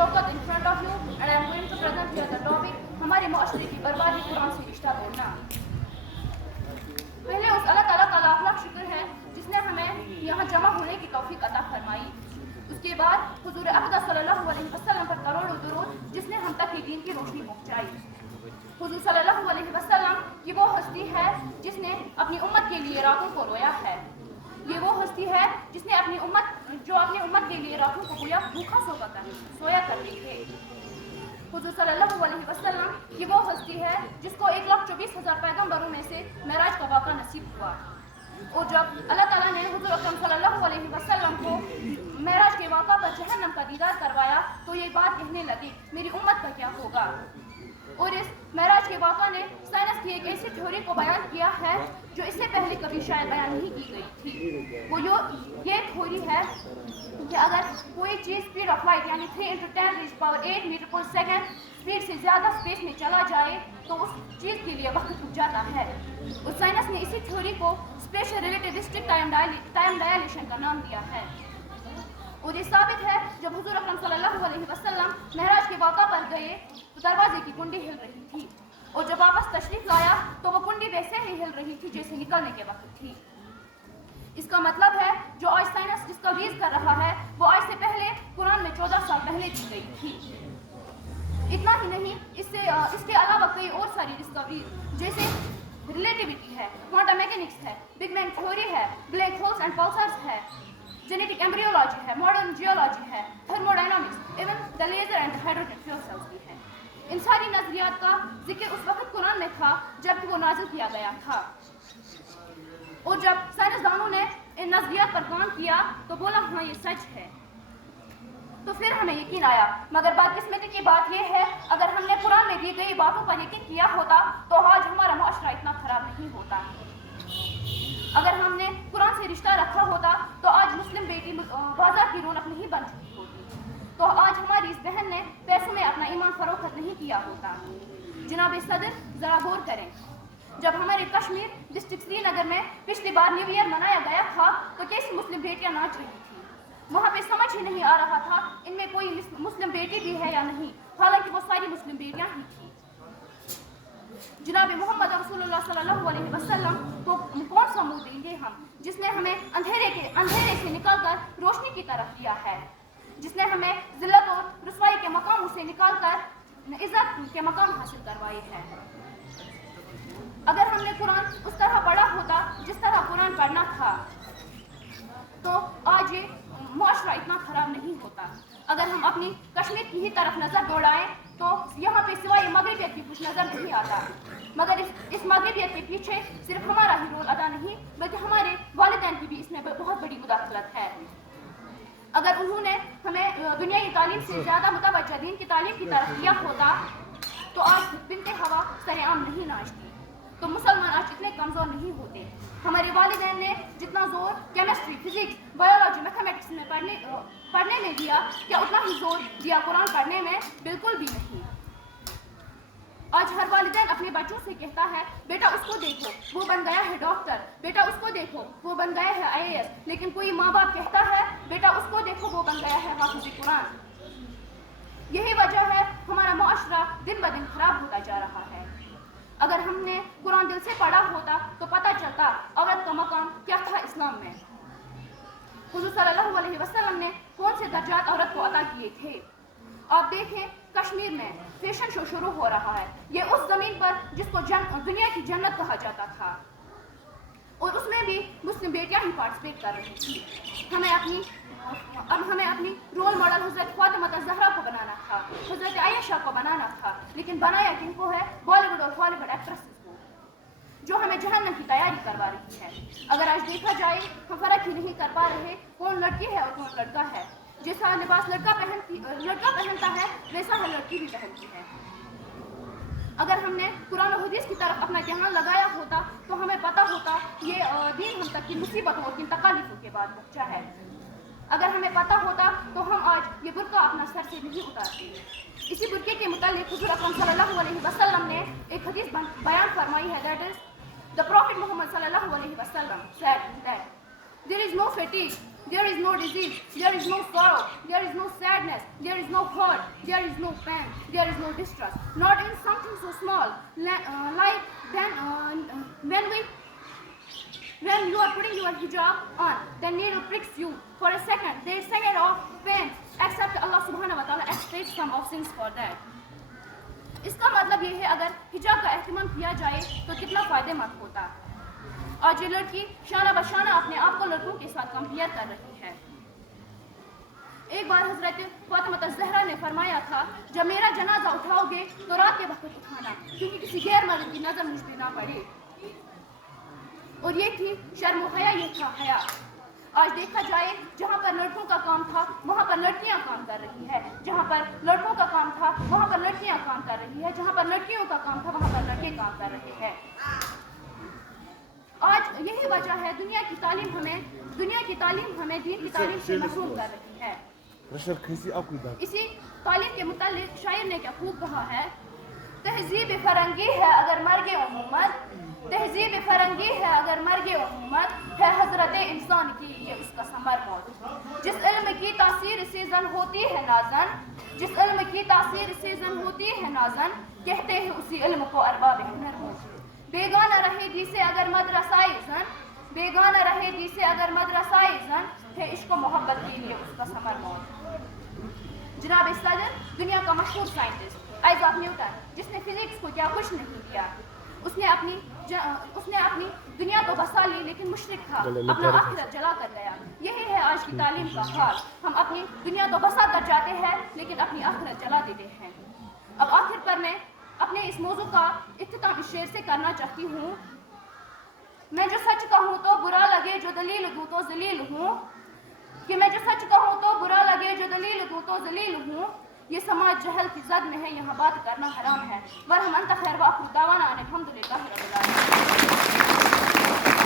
Shaukat in front of you and I am going to present here the topic हमारे माशरे की बर्बादी कुरान से रिश्ता तोड़ना। पहले उस अल्लाह ताला का लाख लाख शुक्र है जिसने हमें यहाँ जमा होने की तौफीक अता फरमाई। उसके बाद हुजूर अक़दस सल्लल्लाहु अलैहि वसल्लम पर करोड़ों दुरूद जिसने हम तक दीन की रोशनी पहुँचाई। हुजूर सल्लल्लाहु अलैहि वसल्लम की वो हस्ती है जिसने अपनी उम्मत के लिए रातों को रोया है। ये वो हस्ती है जिसने अपनी उम्मत के लिए रातों को गोया भूखा सोया करते थे। हुजूर सल्लल्लाहु अलैहि वसल्लम की वो हस्ती है जिसको 1,24,000 पैगंबरों में से मेराज का वाक़ा नसीब हुआ। और जब अल्लाह ताला ने हुजूर अकरम सल्लल्लाहु अलैहि वसल्लम को मेराज के वाक़ा पर जहन्नम का दीदार करवाया तो ये बात कहने लगी मेरी उम्मत का क्या होगा। और इस मेराज के वाक़ा ने साइंस की एक ऐसी थ्योरी को बयान किया है जो इससे पहले कभी शायद बयान नहीं की गई थी। वो ये थ्योरी है कि अगर कोई चीज़ स्पीड ऑफ लाइट यानी 3 × 10⁸ मीटर पर सेकेंड स्पीड से ज़्यादा स्पेस में चला जाए तो उस चीज़ के लिए वक्त रुक जाता है। और साइंस ने इसी थ्योरी को स्पेशल रिलेटिविस्टिक टाइम डायलेशन का नाम दिया है। और ये साबित है जब हुजूर अकरम सल्लल्लाहु अलैहि वसल्लम महराज के वाक़ा पर गए तो दरवाजे की कुंडी हिल रही थी और जब वापस तशरीफ लाया तो वो कुंडी वैसे ही हिल रही थी जैसे निकलने के वक्त थी। इसका मतलब है जो आज साइंस डिस्कवरीज कर रहा है वो आज से पहले कुरान में 14 साल पहले की गई थी। इतना ही नहीं इसके अलावा कई और सारी डिस्कवरीज जैसे रिलेटिविटी है, क्वांटम मैकेनिक्स है, बिग बैंग थ्योरी है, ब्लैक होल्स एंड पल्सर्स है, जेनेटिक एम्ब्रियोलॉजी है, मॉडर्न जियोलॉजी है, thermodynamics, even the laser and hydrogen fuel cells भी है। इन सारी नजरियात का जिक्र उस वक्त कुरान में था जब वो नाजिल किया गया था। और जब साइंसदानों ने इन नजरियात पर काम किया तो बोला हाँ ये सच है, तो फिर हमें यकीन आया। मगर बदकिस्मती की बात यह है अगर हमने कुरान में दी गई बातों पर यकीन किया होता तो आज हमारा माशरा इतना खराब नहीं होता। अगर हमने कुरान से रिश्ता रखा होता तो आज मुस्लिम बेटी बाजार की रौनक नहीं बन चुकी होती, तो आज हमारी इस बहन ने पैसों में अपना ईमान फरोख्त नहीं किया होता। जनाब सदर जरा गौर करें, जब हमारे कश्मीर डिस्ट्रिक्ट श्रीनगर में पिछली बार न्यू ईयर मनाया गया था तो कैसी मुस्लिम बेटियां नाच रही थी। वहाँ पे समझ ही नहीं आ रहा था इनमें कोई मुस्लिम बेटी भी है या नहीं, हालांकि वो सारी मुस्लिम बेटियां ही थी। जनाब मोहम्मद रसूलुल्लाह सल्लल्लाहु अलैहि वसल्लम को कौन सा मुँह देंगे हम जिसने हमें अंधेरे से निकालकर रोशनी की तरफ लिया है, जिसने हमें जिल्लत और रुसवाई के मकामों से निकालकर इज्जत के मकाम हासिल करवाए हैं। अगर हमने कुरान उस तरह पढ़ा होता जिस तरह कुरान पढ़ना था तो आज ये मुआशरा इतना खराब नहीं होता। अगर हम अपनी कश्मीर की ही तरफ नज़र दौड़ाएं तो यहाँ पे सिवाय मगरिबियत की कुछ नज़र नहीं आता। मगर इस मगरिबियत के पीछे सिर्फ हमारा ही रोल अदा नहीं बल्कि हमारे वालिदैन की भी इसमें बहुत बड़ी मुदाखलत है। अगर उन्होंने हमें दुनियाई तालीम से ज़्यादा मुतवज्जह दीन की तालीम की तरफ दिया होता तो आज बिनते हवा सरेआम नहीं नाचती, तो मुसलमान आज इतने कमज़ोर नहीं होते। हमारे वालिदैन ने जितना जोर केमिस्ट्री, फिजिक्स, बायोलॉजी, मैथमेटिक्स में पढ़ने में दिया क्या उतना ही जोर दिया कुरान पढ़ने में? बिल्कुल भी नहीं। आज हर वालिदैन अपने बच्चों से कहता है बेटा उसको देखो वो बन गया है डॉक्टर, बेटा उसको देखो वो बन गया है IAS, लेकिन कोई माँ बाप कहता है बेटा उसको देखो वो बन गया है हाफिज़ कुरान। यही वजह है हमारा मुआशरा दिन ब दिन खराब होता जा रहा है। अगर हमने कुरान दिल से पढ़ा होता तो पता चलता औरत का मकाम क्या था इस्लाम में। हुजूर सल्लल्लाहु अलैहि वसल्लम ने कौन से दर्जात औरत को अता किए थे। आप देखें कश्मीर में फैशन शो शुरू हो रहा है, ये उस जमीन पर जिसको दुनिया की जन्नत कहा जाता था, और उसमें भी मुस्लिम बेटियां ही पार्टिसिपेट कर रही थी। हमें अपनी रोल मॉडल हज़रत फातिमा ज़हरा को बनाना था, हज़रत आयशा को बनाना था, लेकिन बनाया किनको है? बॉलीवुड और हॉलीवुड एक्ट्रेसेस को, जो हमें जहन्नम की तैयारी करवा रही है। अगर आज देखा जाए हम फर्क ही नहीं कर पा रहे कौन लड़की है और कौन लड़का है। जैसा लिबास लड़का पहनता है वैसा है लड़की भी पहनती है। अगर हमने कुरान और हदीस की तरफ अपना ध्यान लगाया होता तो हमें पता होता ये दीन हम तक की मुसीबतों और तकालीफों के बाद पहुंचा है। अगर हमें पता होता तो हम आज ये बुर्का अपना सर से नहीं उतारते। इसी बुर्के के मुतालिक हुजूर अकरम सल्लल्लाहु अलैहि वसल्लम ने एक हदीस बयान फरमाई है, that is the prophet Mohammad सल्लल्लाहु अलैहि वसल्लम said that there is no fatigue there is no disease, there is no sorrow, there is no sadness, there is no hurt, there is no pain, there is no distress. Not in something so small, like then when you are putting your hijab on, the needle pricks you for a second. There is a second of pain, except Allah subhanahu wa ta'ala expiates some of sins for that. اس کا مطلب یہ ہے اگر حجاب کا اہتمام کیا جائے تو کتنا فائدہ مند ہوتا. آج یہ لڑکی شانہ بشانہ اپنے آپ کو لڑکوں کے ساتھ کمپیئر کر رہی ہے. ایک بار حضرت فاطمہ الزہرا نے فرمایا تھا جب میرا جنازہ اٹھاؤ گے تو رات کے وقت اٹھانا کیونکہ کسی غیر مرد کی نظر مجھ پہ نہ پڑے. اور یہ تھی شرم و حیا, یہ تھا حیا. آج دیکھا جائے جہاں پر لڑکوں کا کام تھا وہاں پر لڑکیاں کام کر رہی ہے, جہاں پر لڑکوں کا کام تھا وہاں پر لڑکیاں کام کر رہی ہے, جہاں پر لڑکیوں کا کام تھا وہاں پر لڑکے کام کر رہے ہیں. آج یہی وجہ ہے دنیا کی تعلیم ہمیں دین کی تعلیم سے محروم کر رہی ہے. اسی تعلیم کے متعلق شاعر نے کیا خوب کہا ہے, تہذیب فرنگی ہے اگر مرگ امت, تہذیب فرنگی ہے اگر مرگ امت, ہے حضرت انسان کی یہ اس کا ثمر موت. جس علم کی تاثیر سے زن ہوتی ہے نازن, جس علم کی تاثیر سے زن ہوتی ہے نازن, کہتے ہیں اسی علم کو ارباب ہنر موت. بیگانہ رہے گی سے اگر مدرسائی زن, بیگانہ رہے گی سے اگر مدرسائی زن, ہے عشق و محبت کے لیے اس کا ثمر موت. جناب صدر دنیا کا مشہور سائنٹسٹ آئزیک نیوٹن, جس نے فزکس کو کیا کچھ نہیں کیا, اس نے اپنی دنیا تو بسا لی لیکن مشرک تھا, اپنا آخرت جلا کر گیا. یہی ہے آج کی تعلیم کا حال, ہم اپنی دنیا تو بسا کر جاتے ہیں لیکن اپنی آخرت جلا دیتے ہیں. اب آخر پر میں اپنے اس موضوع کا اختتام اس شعر سے کرنا چاہتی ہوں. میں جو سچ کہوں تو برا لگے جو دلیل دوں تو ذلیل ہوں, کہ میں جو سچ کہوں تو برا لگے جو دلیل دوں تو ذلیل ہوں. یہ سماج جہل کی زد میں ہے, یہاں بات کرنا حرام ہے. ورحم انت خیر وآخر دعوانا ان الحمد للہ.